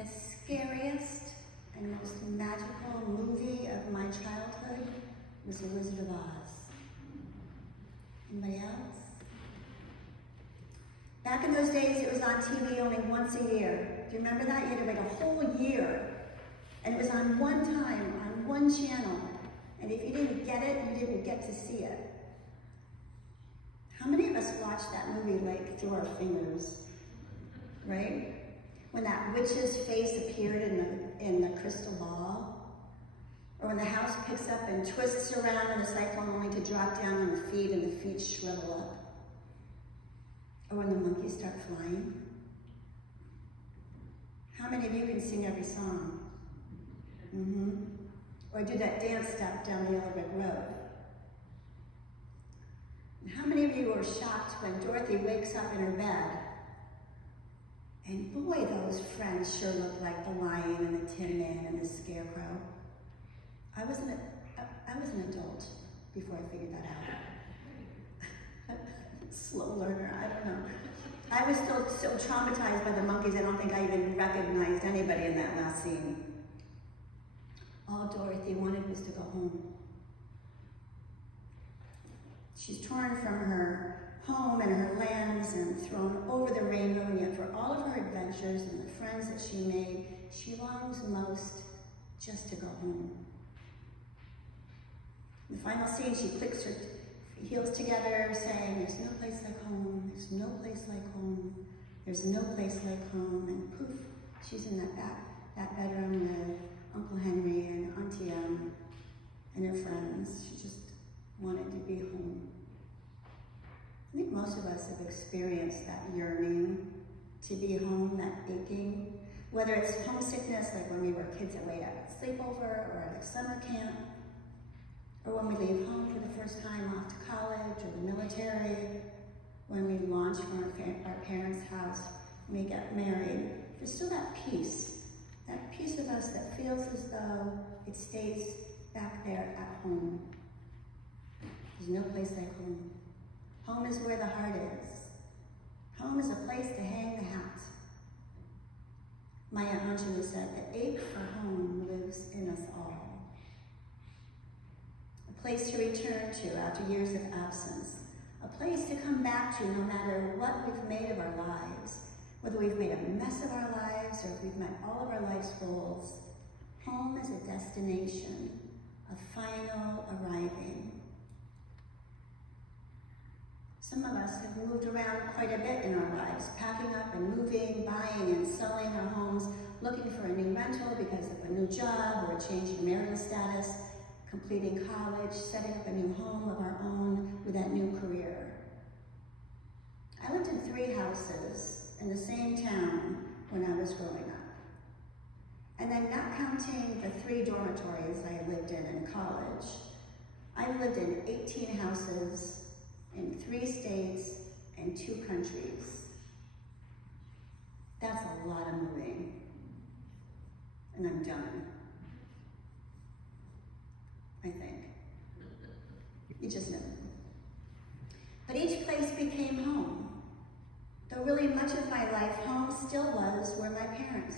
The scariest and most magical movie of my childhood was The Wizard of Oz. Anybody else? Back in those days, it was on TV only once a year. Do you remember that? You had to wait a whole year. And it was on one time, on one channel. And if you didn't get it, you didn't get to see it. How many of us watched that movie like through our fingers? Right? When that witch's face appeared in the crystal ball. Or when the house picks up and twists around in a cyclone only to drop down on the feet and the feet shrivel up. Or when the monkeys start flying. How many of you can sing every song? Or do that dance step down the yellow brick road? And how many of you were shocked when Dorothy wakes up in her bed? And boy, those friends sure look like the lion and the tin man and the scarecrow. I was an adult before I figured that out. Slow learner, I don't know. I was still so traumatized by the monkeys, I don't think I even recognized anybody in that last scene. All Dorothy wanted was to go home. She's torn from her home and her lands and thrown over the rainbow, and yet for all of her adventures and the friends that she made, she longs most just to go home. In the final scene, she clicks her heels together, saying, "There's no place like home, there's no place like home, there's no place like home," and poof, she's in that bedroom with Uncle Henry and Auntie Em and her friends. She just wanted to be home. I think most of us have experienced that yearning to be home, that aching, whether it's homesickness, like when we were kids away at a sleepover or at a summer camp, or when we leave home for the first time off to college or the military, when we launch from our parents' house, when we get married. There's still that piece of us that feels as though it stays back there at home. There's no place like home. Home is where the heart is. Home is a place to hang the hat. Maya Angelou said, "The ache for home lives in us all." A place to return to after years of absence. A place to come back to no matter what we've made of our lives. Whether we've made a mess of our lives or if we've met all of our life's goals. Home is a destination, a final arriving. Some of us have moved around quite a bit in our lives, packing up and moving, buying and selling our homes, looking for a new rental because of a new job or a change in marital status, completing college, setting up a new home of our own with that new career. I lived in 3 houses in the same town when I was growing up. And then not counting the 3 dormitories I lived in college, I've lived in 18 houses in 3 states and 2 countries. That's a lot of moving. And I'm done. I think. You just know. But each place became home. Though really much of my life, home still was where my parents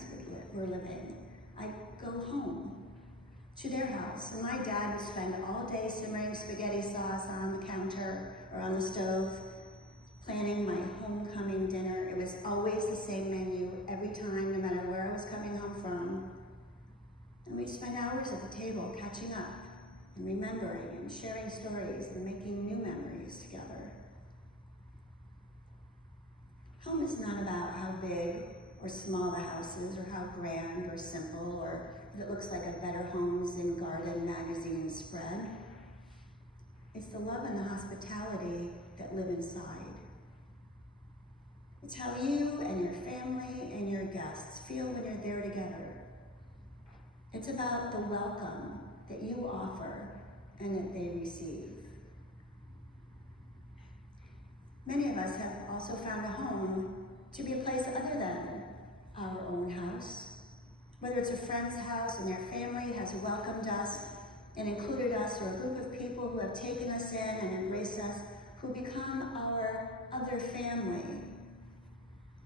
were living. I'd go home to their house, and my dad would spend all day simmering spaghetti sauce on the counter or on the stove, planning my homecoming dinner. It was always the same menu every time, no matter where I was coming home from. And we'd spend hours at the table catching up and remembering and sharing stories and making new memories together. Home is not about how big or small the house is, or how grand or simple, or if it looks like a Better Homes and Garden magazine spread. It's the love and the hospitality that live inside. It's how you and your family and your guests feel when you're there together. It's about the welcome that you offer and that they receive. Many of us have also found a home to be a place other than our own house. Whether it's a friend's house and their family has welcomed us and included us, or a group of people who have taken us in and embraced us, who become our other family.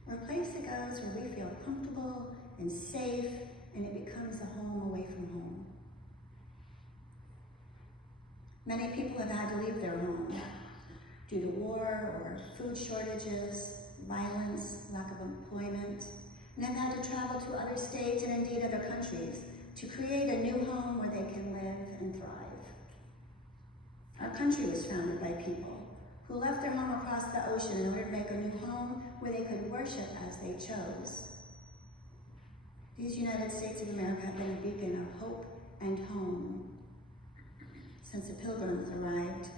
Or a place that goes where we feel comfortable and safe, and it becomes a home away from home. Many people have had to leave their home due to war or food shortages, violence, lack of employment, and have had to travel to other states and indeed other countries to create a new home where they can live and thrive. Our country was founded by people who left their home across the ocean in order to make a new home where they could worship as they chose. These United States of America have been a beacon of hope and home since the Pilgrims arrived.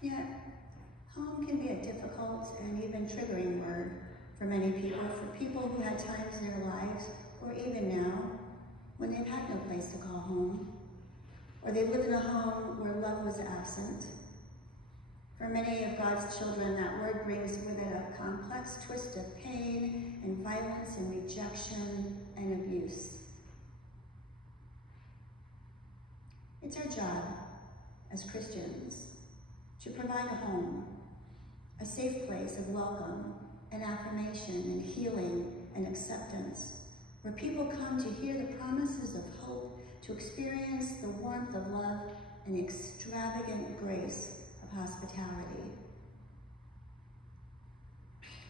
Yet, home can be a difficult and even triggering word for many people, for people who had times in their lives, or even now, when they've had no place to call home, or they lived in a home where love was absent. For many of God's children, that word brings with it a complex twist of pain and violence and rejection and abuse. It's our job as Christians to provide a home, a safe place of welcome and affirmation and healing and acceptance, where people come to hear the promises of hope, to experience the warmth of love and the extravagant grace of hospitality.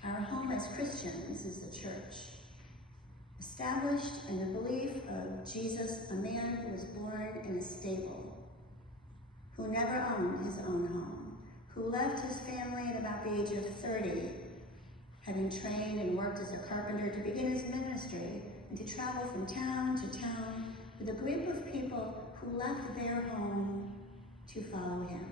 Our home as Christians is the church, established in the belief of Jesus, a man who was born in a stable, who never owned his own home, who left his family at about the age of 30, having trained and worked as a carpenter to begin his ministry and to travel from town to town with a group of people who left their home to follow him.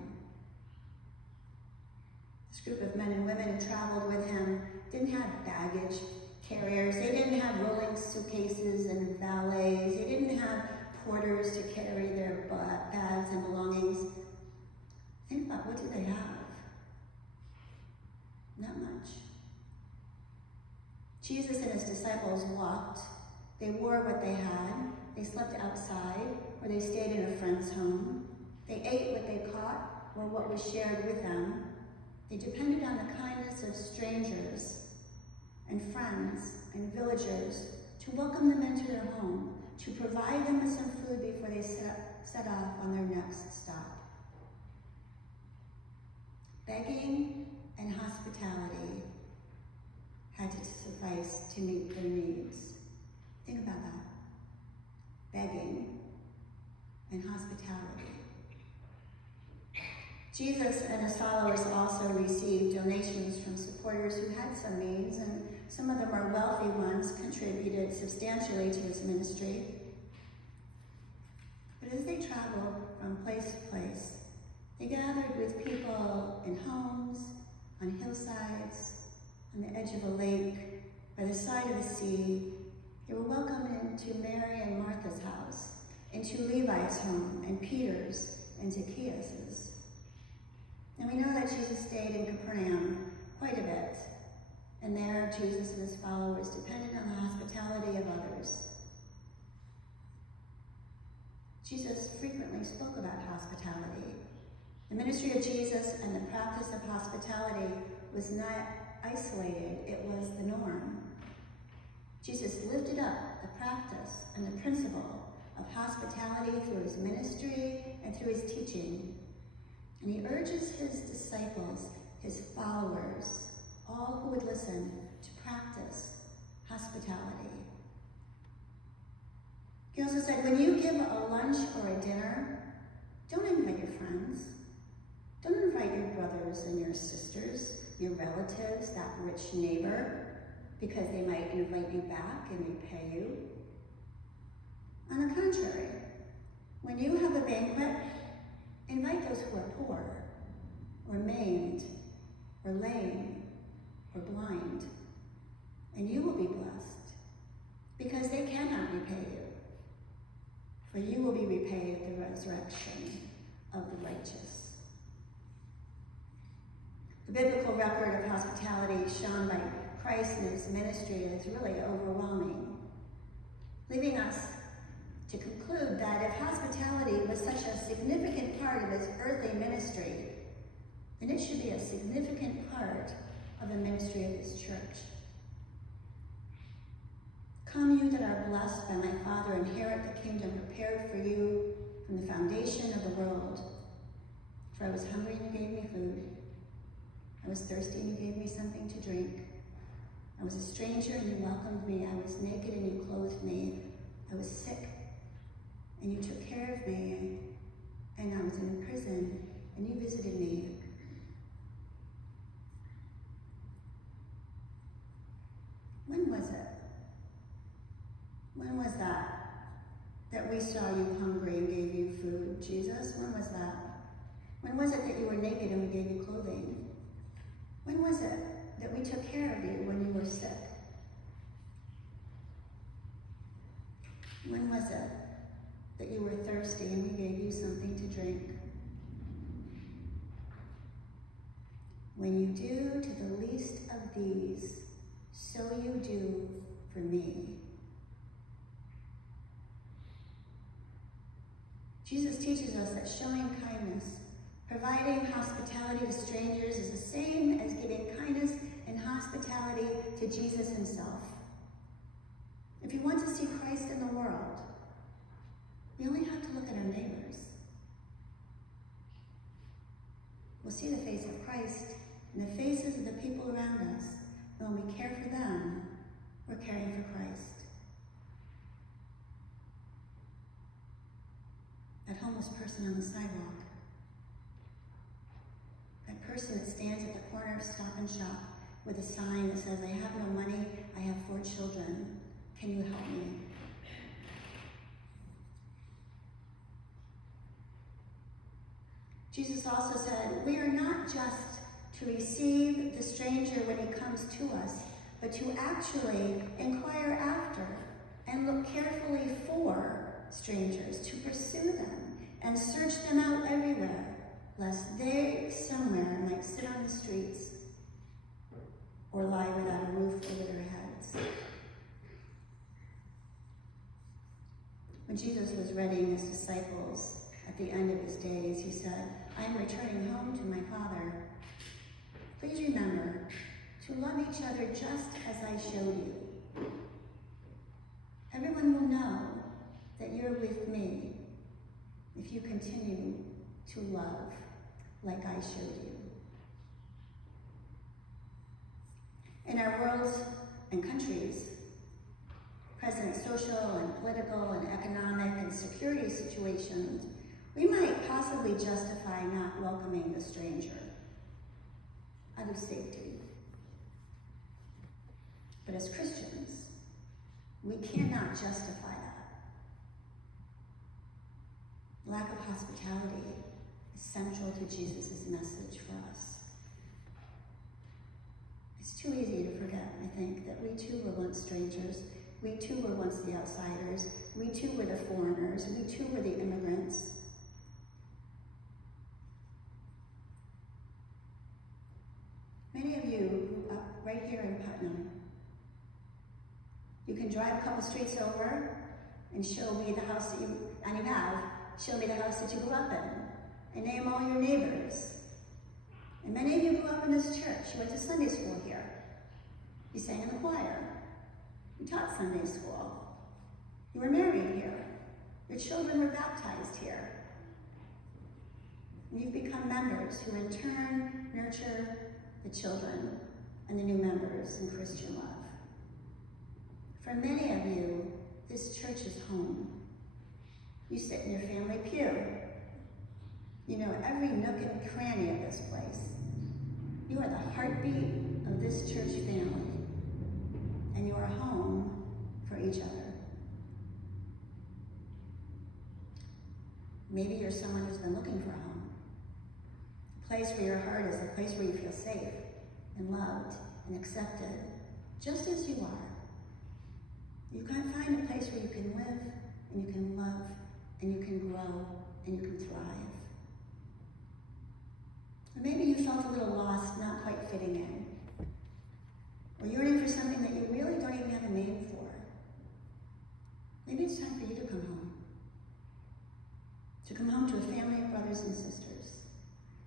This group of men and women who traveled with him didn't have baggage carriers, they didn't have rolling suitcases and valets, they didn't have porters to carry their bags and belongings. Think about, what did they have? Not much. Jesus and his disciples walked. They wore what they had. They slept outside, or they stayed in a friend's home. They ate what they caught or what was shared with them. They depended on the kindness of strangers and friends and villagers to welcome them into their home, to provide them with some food before they set off on their next stop. Begging and hospitality had to suffice to meet their needs. Think about that. Begging and hospitality. Jesus and his followers also received donations from supporters who had some means, and some of the more wealthy ones contributed substantially to his ministry. But as they traveled from place to place, they gathered with people in homes, on hillsides, on the edge of a lake, by the side of the sea. They were welcomed into Mary and Martha's house, into Levi's home, and Peter's, and Zacchaeus's. And we know that Jesus stayed in Capernaum quite a bit. And there, Jesus and his followers depended on the hospitality of others. Jesus frequently spoke about hospitality. The ministry of Jesus and the practice of hospitality was not isolated, it was the norm. Jesus lifted up the practice and the principle of hospitality through his ministry and through his teaching. And he urges his disciples, his followers, all who would listen, to practice hospitality. He also said, when you give a lunch or a dinner, don't invite your friends. Don't invite your brothers and your sisters, your relatives, that rich neighbor, because they might invite you back and repay you. On the contrary, when you have a banquet, invite those who are poor, or maimed, or lame, or blind, and you will be blessed, because they cannot repay you, for you will be repaid at the resurrection of the righteous. The biblical record of hospitality shown by Christ in his ministry is really overwhelming, leaving us to conclude that if hospitality was such a significant part of his earthly ministry, then it should be a significant part of the ministry of his church. Come, you that are blessed by my Father, inherit the kingdom prepared for you from the foundation of the world. For I was hungry and you gave me food. I was thirsty and you gave me something to drink. I was a stranger and you welcomed me. I was naked and you clothed me. I was sick and you took care of me. And I was in prison and you visited me. When was it? When was that we saw you hungry and gave you food, Jesus? When was that? When was it that you were naked and we gave you clothing? When was it that we took care of you when you were sick? When was it that you were thirsty and we gave you something to drink? When you do to the least of these, so you do for me. Jesus teaches us that showing kindness, providing hospitality to strangers is the same as giving kindness and hospitality to Jesus himself. If you want to see Christ in the world, we only have to look at our neighbors. We'll see the face of Christ in the faces of the people around us. And when we care for them, we're caring for Christ. That homeless person on the sidewalk. That person that stands at the corner of Stop and Shop with a sign that says, I have no money, I have 4 children. Can you help me? Jesus also said, we are not just to receive the stranger when he comes to us, but to actually inquire after and look carefully for strangers, to pursue them and search them out everywhere, lest they somewhere might sit on the streets or lie without a roof over their heads. When Jesus was readying his disciples at the end of his days, he said, I am returning home to my Father. Please remember to love each other just as I showed you. Everyone will know that you're with me if you continue to love like I showed you. In our worlds and countries, present social and political and economic and security situations, we might possibly justify not welcoming the stranger out of safety. But as Christians, we cannot justify that. Lack of hospitality is central to Jesus' message for us. It's too easy to forget, I think, that we too were once strangers. We too were once the outsiders. We too were the foreigners. We too were the immigrants. Many of you grew up right here in Putnam. You can drive a couple streets over and show me the house that show me the house that you grew up in, and name all your neighbors. And many of you grew up in this church. You went to Sunday school here. You sang in the choir. You taught Sunday school. You were married here. Your children were baptized here. And you've become members who in turn nurture the children and the new members in Christian love. For many of you, this church is home. You sit in your family pew. You know every nook and cranny of this place. You are the heartbeat of this church family, and you are home for each other. Maybe you're someone who's been looking for a home, a place where your heart is, a place where you feel safe and loved and accepted, just as you are. You can't find a place where you can live, and you can love, and you can grow, and you can thrive. Or maybe you felt a little lost, not quite fitting in. Or yearning for something that you really don't even have a name for. Maybe it's time for you to come home. To come home to a family of brothers and sisters.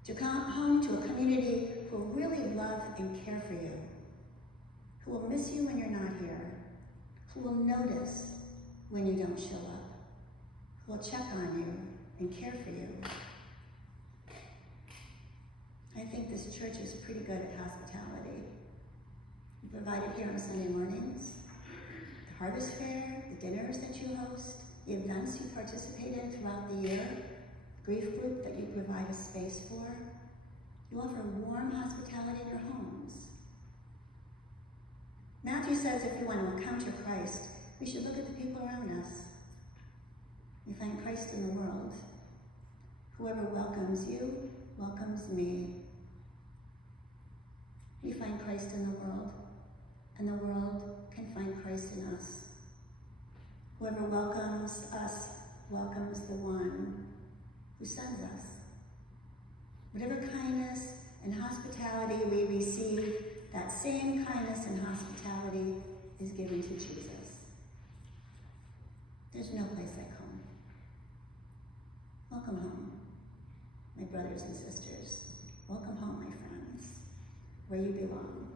To come home to a community who will really love and care for you. Who will miss you when you're not here. who will notice when you don't show up, who will check on you and care for you. I think this church is pretty good at hospitality. We provide it here on Sunday mornings, the harvest fair, the dinners that you host, the events you participate in throughout the year, grief group that you provide a space for. You offer warm hospitality in your homes. Matthew says if we want to encounter Christ, we should look at the people around us. We find Christ in the world. Whoever welcomes you welcomes me. We find Christ in the world, and the world can find Christ in us. Whoever welcomes us welcomes the one who sends us. Whatever kindness and hospitality we receive, that same kindness and hospitality is given to Jesus. There's no place like home. Welcome home, my brothers and sisters. Welcome home, my friends, where you belong.